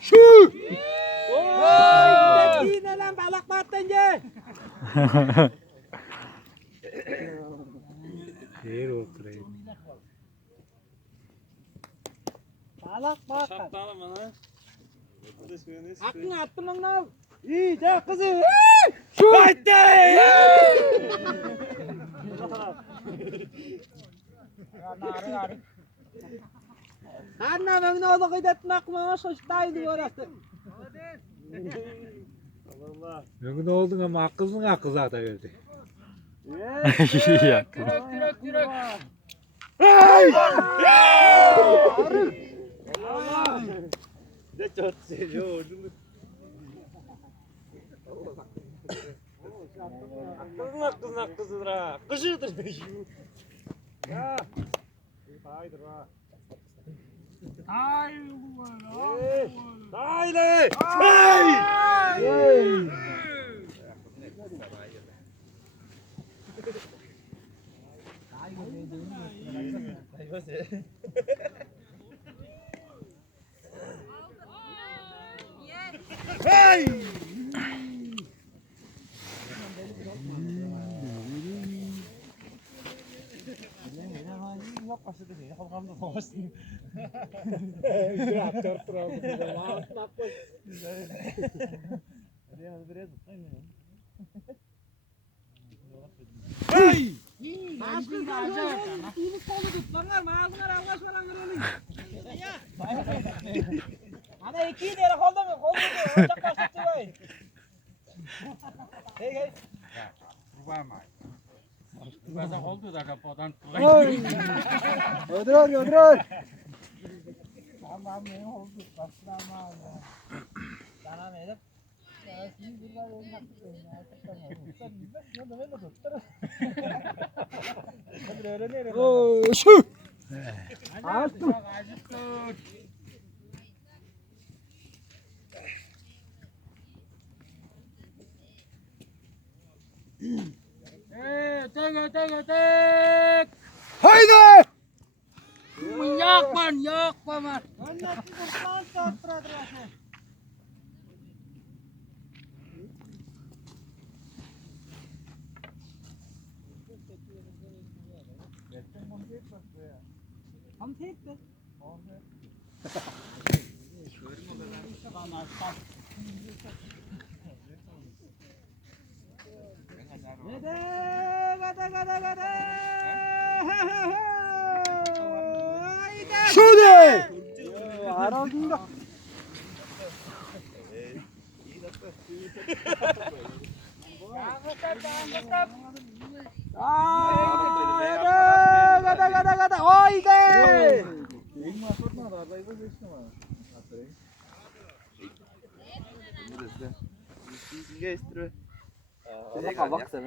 Şu. Yine lan balık battın ye. Yer oturayım. Balık battın. Şaptanım bana. Aklını attın lan lan. İyi de kızım. Şu. Haydi. Anna ben ne oldu kıydatın aklıma şaştaydı orası. Ne oldun ama akılsın akıl zaten verdi. Ya. Direkt. Hey! Ne çok seviyor ordunu. Kızın ha. Kışıdır şu. Ya. Haydi ha. Haydi. Hey! Hey! Yok başladı diye. Halkamda savaştım. Traktör traktör. Hey! Aşkım kardeşim. İyi kolu tut. Lanlar mağazına ravgaş falan verelim. Ana iki lira kolda mı? Kolda mı? Ocak başlattı vay. Hey. Bazen oldu da kapadan. Ödür. Tamam ne oldu? Başlama ya. Sana ne dedim? Ya şimdi burada yolun hakkı ya. Sen bilmez ya da ben de tuttum. Hadi öğrenelim. Oo şu. Attım. Tek. Haydi! Yakma man. Anne siz plan sattıradır ya. Ham teyit. Gada. Şöyle. Aradığında. Gada. Haydi. Bak sen.